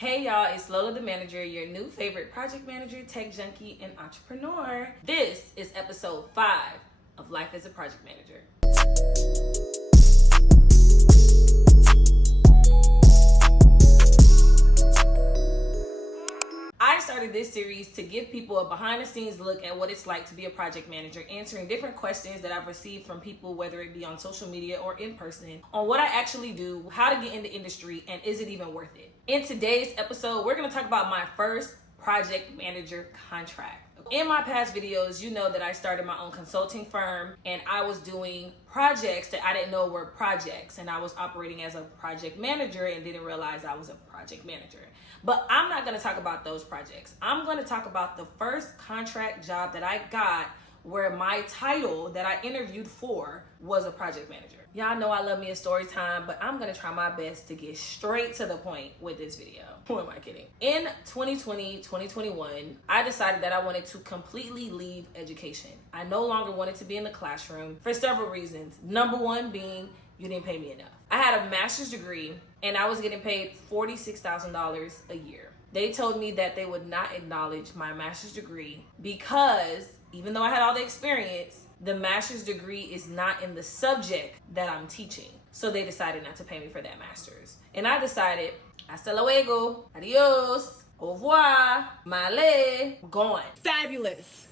Hey y'all, it's Lola the Manager, your new favorite project manager, tech junkie, and entrepreneur. This is episode 5 of Life as a Project Manager. I started this series to give people a behind-the-scenes look at what it's like to be a project manager, answering different questions that I've received from people, whether it be on social media or in person, on what I actually do, how to get in the industry, and is it even worth it? In today's episode, we're going to talk about my first project manager contract. In my past videos, you know that I started my own consulting firm and I was doing projects that I didn't know were projects, and I was operating as a project manager and didn't realize I was a project manager. But I'm not going to talk about those projects. I'm going to talk about the first contract job that I got where my title that I interviewed for was a project manager. Y'all know I love me a story time, but I'm going to try my best to get straight to the point with this video. Who am I kidding? In 2020, 2021, I decided that I wanted to completely leave education. I no longer wanted to be in the classroom for several reasons. Number one being, you didn't pay me enough. I had a master's degree and I was getting paid $46,000 a year. They told me that they would not acknowledge my master's degree because even though I had all the experience, the master's degree is not in the subject that I'm teaching. So they decided not to pay me for that master's. And I decided, hasta luego, adios, au revoir, male, gone. Fabulous.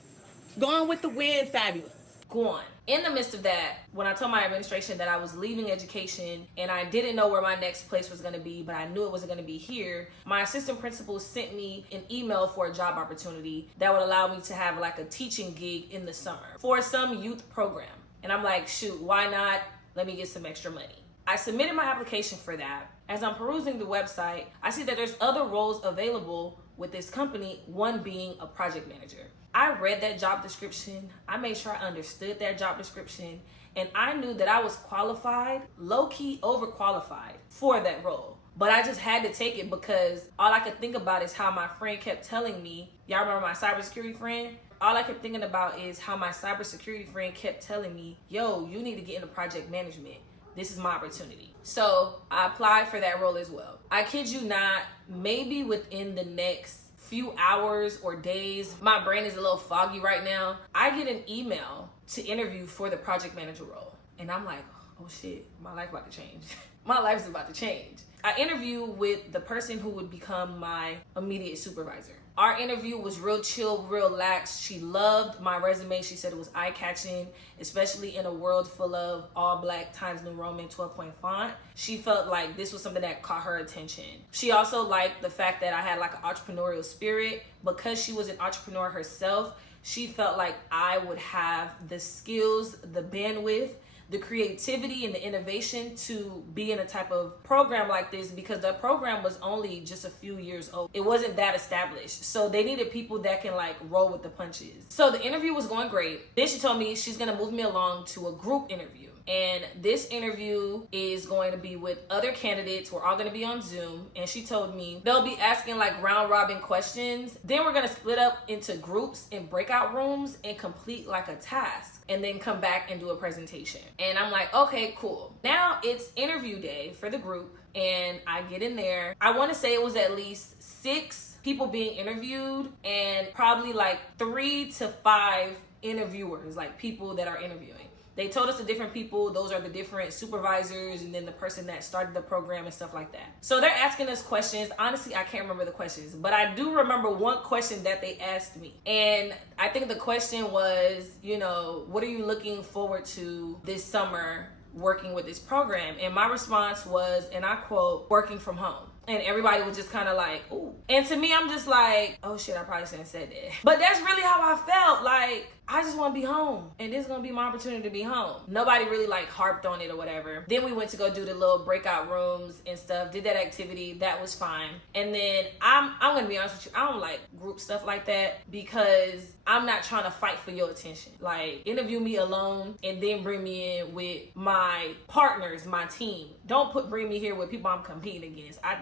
Gone with the wind, fabulous. Gone. In the midst of that, when I told my administration that I was leaving education and I didn't know where my next place was going to be, but I knew it wasn't going to be here, my assistant principal sent me an email for a job opportunity that would allow me to have like a teaching gig in the summer for some youth program. And I'm like, shoot, why not? Let me get some extra money. I submitted my application for that. As I'm perusing the website, I see that there's other roles available with this company, one being a project manager. I read that job description, I made sure I understood that job description, and I knew that I was qualified, low-key overqualified for that role. But I just had to take it because all I could think about is how my friend kept telling me, y'all remember my cybersecurity friend? All I kept thinking about is how my cybersecurity friend kept telling me, yo, you need to get into project management. This is my opportunity. So I applied for that role as well. I kid you not, maybe within the next few hours or days, my brain is a little foggy right now, I get an email to interview for the project manager role. And I'm like, oh shit, my life about to change. My life's about to change. I interview with the person who would become my immediate supervisor. Our interview was real chill, real lax. She loved my resume. She said it was eye-catching, especially in a world full of all black Times New Roman 12-point font. She felt like this was something that caught her attention. She also liked the fact that I had like an entrepreneurial spirit. Because she was an entrepreneur herself, she felt like I would have the skills, the bandwidth, the creativity and the innovation to be in a type of program like this because the program was only just a few years old. It wasn't that established. So they needed people that can like roll with the punches. So the interview was going great. Then she told me she's gonna move me along to a group interview. And this interview is going to be with other candidates. We're all going to be on Zoom. And she told me they'll be asking like round robin questions. Then we're going to split up into groups in breakout rooms and complete like a task and then come back and do a presentation. And I'm like, okay, cool. Now it's interview day for the group and I get in there. I want to say it was at least 6 people being interviewed and probably like 3 to 5 interviewers, like people that are interviewing. They told us the different people, those are the different supervisors and then the person that started the program and stuff like that. So they're asking us questions. Honestly, I can't remember the questions, but I do remember one question that they asked me. And I think the question was, you know, what are you looking forward to this summer working with this program? And my response was, and I quote, working from home. And everybody was just kind of like, ooh. And to me, I'm just like, oh shit, I probably shouldn't have said that. But that's really how I felt. Like, I just want to be home. And this is going to be my opportunity to be home. Nobody really like harped on it or whatever. Then we went to go do the little breakout rooms and stuff. Did that activity. That was fine. And then I'm going to be honest with you. I don't like group stuff like that because I'm not trying to fight for your attention. Like, interview me alone and then bring me in with my partners, my team. Don't bring me here with people I'm competing against. I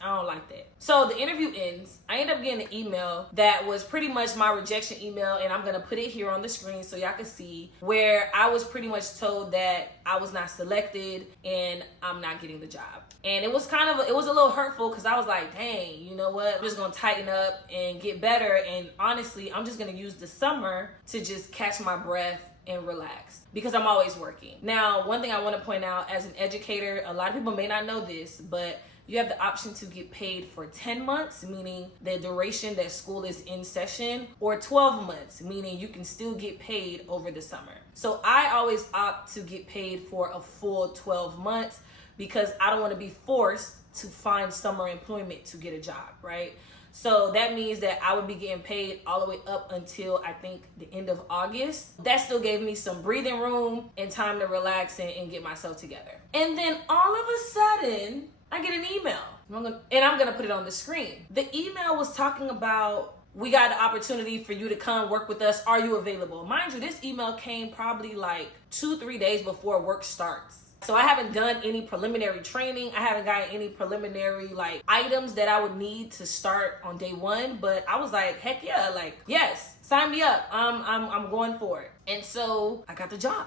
don't like that. So the interview ends. I end up getting an email that was pretty much my rejection email, and I'm going to put it it here on the screen so y'all can see, where I was pretty much told that I was not selected and I'm not getting the job. And it was it was a little hurtful because I was like, dang, you know what? I'm just gonna tighten up and get better. And honestly, I'm just gonna use the summer to just catch my breath and relax because I'm always working. Now, one thing I want to point out as an educator, a lot of people may not know this, but you have the option to get paid for 10 months, meaning the duration that school is in session, or 12 months, meaning you can still get paid over the summer. So I always opt to get paid for a full 12 months because I don't want to be forced to find summer employment to get a job, right? So that means that I would be getting paid all the way up until I think the end of August. That still gave me some breathing room and time to relax and get myself together. And then all of a sudden, I get an email. I'm gonna put it on the screen. The email was talking about, we got the opportunity for you to come work with us. Are you available? Mind you, this email came probably like 2-3 days before work starts. So I haven't done any preliminary training. I haven't gotten any preliminary items that I would need to start on day one. But I was like, heck yeah, yes, sign me up. I'm going for it. And so I got the job.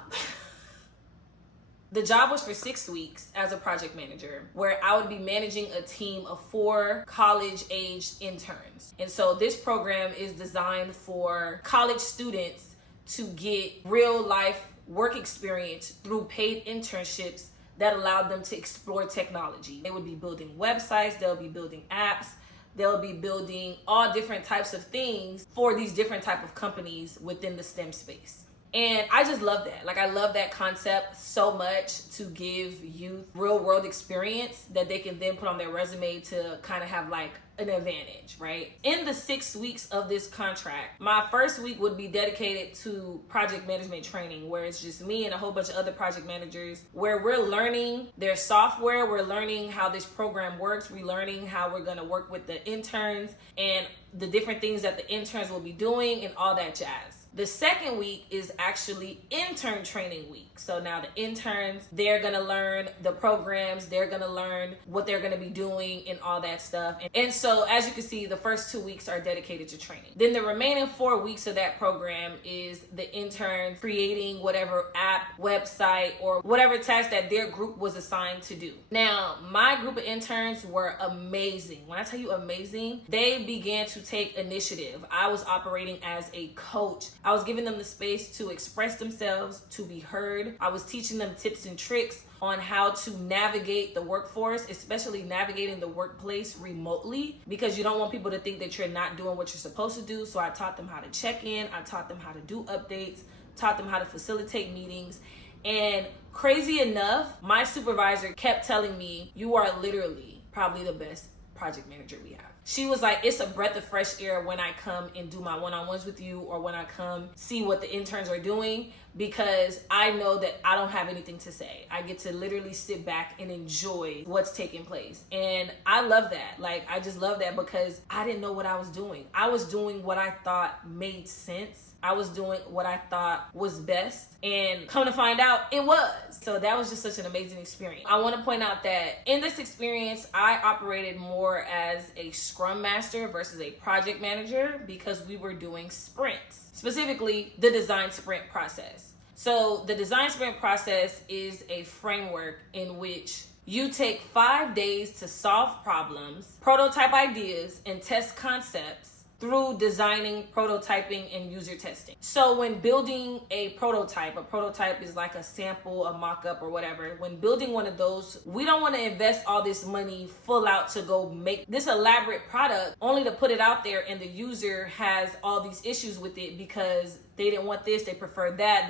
The job was for 6 weeks as a project manager, where I would be managing a team of 4 college-aged interns. And so this program is designed for college students to get real-life work experience through paid internships that allowed them to explore technology. They would be building websites, they'll be building apps, they'll be building all different types of things for these different type of companies within the STEM space. And I just love that. I love that concept so much, to give youth real world experience that they can then put on their resume to kind of have an advantage, right? In the 6 weeks of this contract, my first week would be dedicated to project management training, where it's just me and a whole bunch of other project managers, where we're learning their software, we're learning how this program works, we're learning how we're gonna work with the interns and the different things that the interns will be doing and all that jazz. The second week is actually intern training week. So now the interns, they're gonna learn the programs, they're gonna learn what they're gonna be doing and all that stuff. And so as you can see, the first 2 weeks are dedicated to training. Then the remaining 4 weeks of that program is the interns creating whatever app, website, or whatever task that their group was assigned to do. Now, my group of interns were amazing. When I tell you amazing, they began to take initiative. I was operating as a coach. I was giving them the space to express themselves, to be heard. I was teaching them tips and tricks on how to navigate the workforce, especially navigating the workplace remotely, because you don't want people to think that you're not doing what you're supposed to do. So I taught them how to check in. I taught them how to do updates, taught them how to facilitate meetings. And crazy enough, my supervisor kept telling me, you are literally probably the best project manager we have. She was like, it's a breath of fresh air when I come and do my one-on-ones with you, or when I come see what the interns are doing, because I know that I don't have anything to say. I get to literally sit back and enjoy what's taking place. And I love that. I just love that because I didn't know what I was doing. I was doing what I thought made sense. I was doing what I thought was best, and come to find out, it was. So that was just such an amazing experience. I want to point out that in this experience, I operated more as a Scrum master versus a project manager, because we were doing sprints, specifically the design sprint process. So the design sprint process is a framework in which you take 5 days to solve problems, prototype ideas, and test concepts through designing, prototyping, and user testing. So when building a prototype is like a sample, a mock-up, or whatever. When building one of those, we don't want to invest all this money full out to go make this elaborate product only to put it out there and the user has all these issues with it because they didn't want this, they prefer that,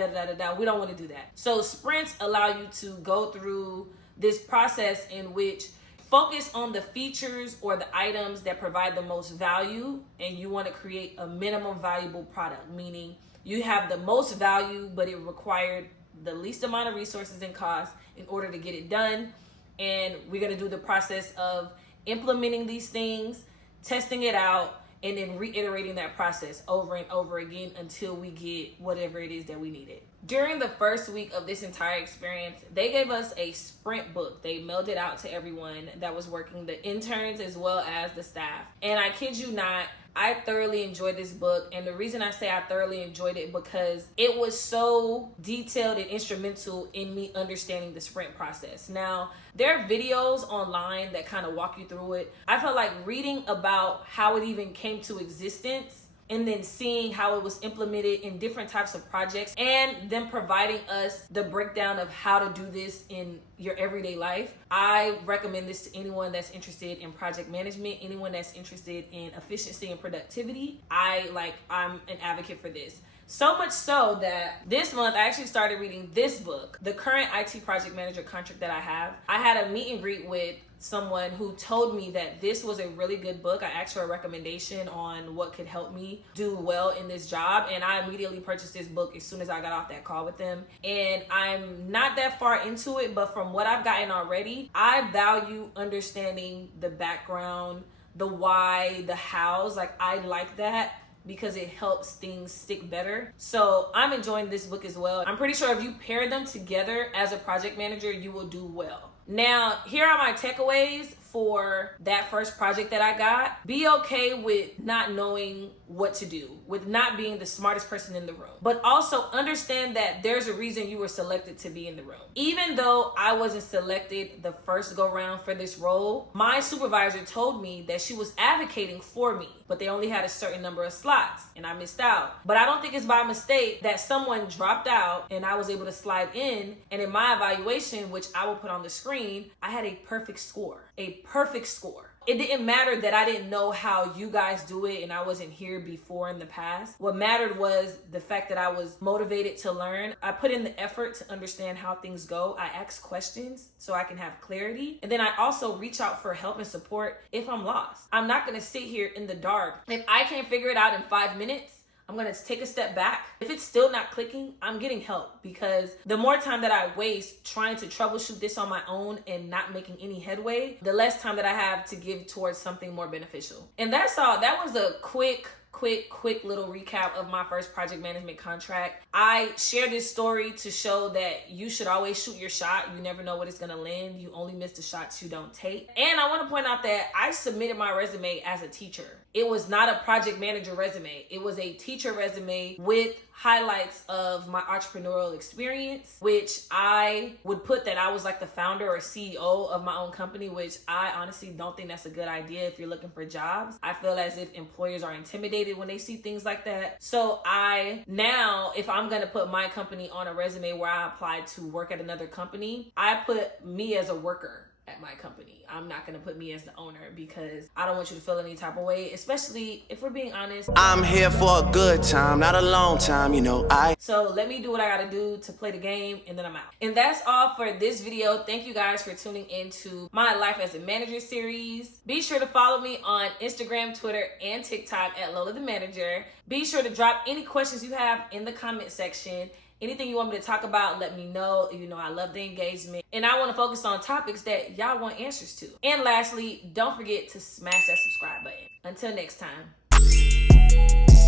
We don't want to do that. So sprints allow you to go through this process in which focus on the features or the items that provide the most value, and you want to create a minimum valuable product, meaning you have the most value, but it required the least amount of resources and costs in order to get it done. And we're going to do the process of implementing these things, testing it out, and then reiterating that process over and over again until we get whatever it is that we needed. During the first week of this entire experience, they gave us a sprint book. They mailed it out to everyone that was working, the interns as well as the staff. And I kid you not, I thoroughly enjoyed this book. And the reason I say I thoroughly enjoyed it because it was so detailed and instrumental in me understanding the sprint process. Now, there are videos online that kind of walk you through it. I felt like reading about how it even came to existence and then seeing how it was implemented in different types of projects and then providing us the breakdown of how to do this in your everyday life. I recommend this to anyone that's interested in project management, anyone that's interested in efficiency and productivity. I'm an advocate for this. So much so that this month I actually started reading this book, the current IT project manager contract that I have. I had a meet and greet with someone who told me that this was a really good book. I asked for a recommendation on what could help me do well in this job, and I immediately purchased this book as soon as I got off that call with them. And I'm not that far into it, but from what I've gotten already, I value understanding the background, the why, the hows. Like, I like that because it helps things stick better. So I'm enjoying this book as well. I'm pretty sure if you pair them together as a project manager, you will do well. Now, here are my takeaways for that first project that I got. Be okay with not knowing what to do, with not being the smartest person in the room, but also understand that there's a reason you were selected to be in the room. Even though I wasn't selected the first go round for this role, my supervisor told me that she was advocating for me, but they only had a certain number of slots and I missed out. But I don't think it's by mistake that someone dropped out and I was able to slide in. And in my evaluation, which I will put on the screen, I had a perfect score. A perfect score. It didn't matter that I didn't know how you guys do it and I wasn't here before in the past. What mattered was the fact that I was motivated to learn. I put in the effort to understand how things go. I ask questions so I can have clarity. And then I also reach out for help and support if I'm lost. I'm not gonna sit here in the dark. If I can't figure it out in 5 minutes, I'm gonna take a step back. If it's still not clicking, I'm getting help, because the more time that I waste trying to troubleshoot this on my own and not making any headway, the less time that I have to give towards something more beneficial. And that's all. That was a quick little recap of my first project management contract. I share this story to show that you should always shoot your shot. You never know what it's gonna land. You only miss the shots you don't take. And I wanna point out that I submitted my resume as a teacher. It was not a project manager resume. It was a teacher resume with highlights of my entrepreneurial experience, which I would put that I was like the founder or CEO of my own company, which I honestly don't think that's a good idea if you're looking for jobs. I feel as if employers are intimidated when they see things like that. So if I'm gonna put my company on a resume where I applied to work at another company, I put me as a worker at my company. I'm not gonna put me as the owner because I don't want you to feel any type of way, especially if we're being honest. I'm here for a good time, not a long time, So let me do what I gotta do to play the game and then I'm out. And that's all for this video. Thank you guys for tuning into my Life as a Manager series. Be sure to follow me on Instagram, Twitter, and TikTok at Lola the Manager. Be sure to drop any questions you have in the comment section. Anything you want me to talk about, let me know. You know, I love the engagement. And I want to focus on topics that y'all want answers to. And lastly, don't forget to smash that subscribe button. Until next time.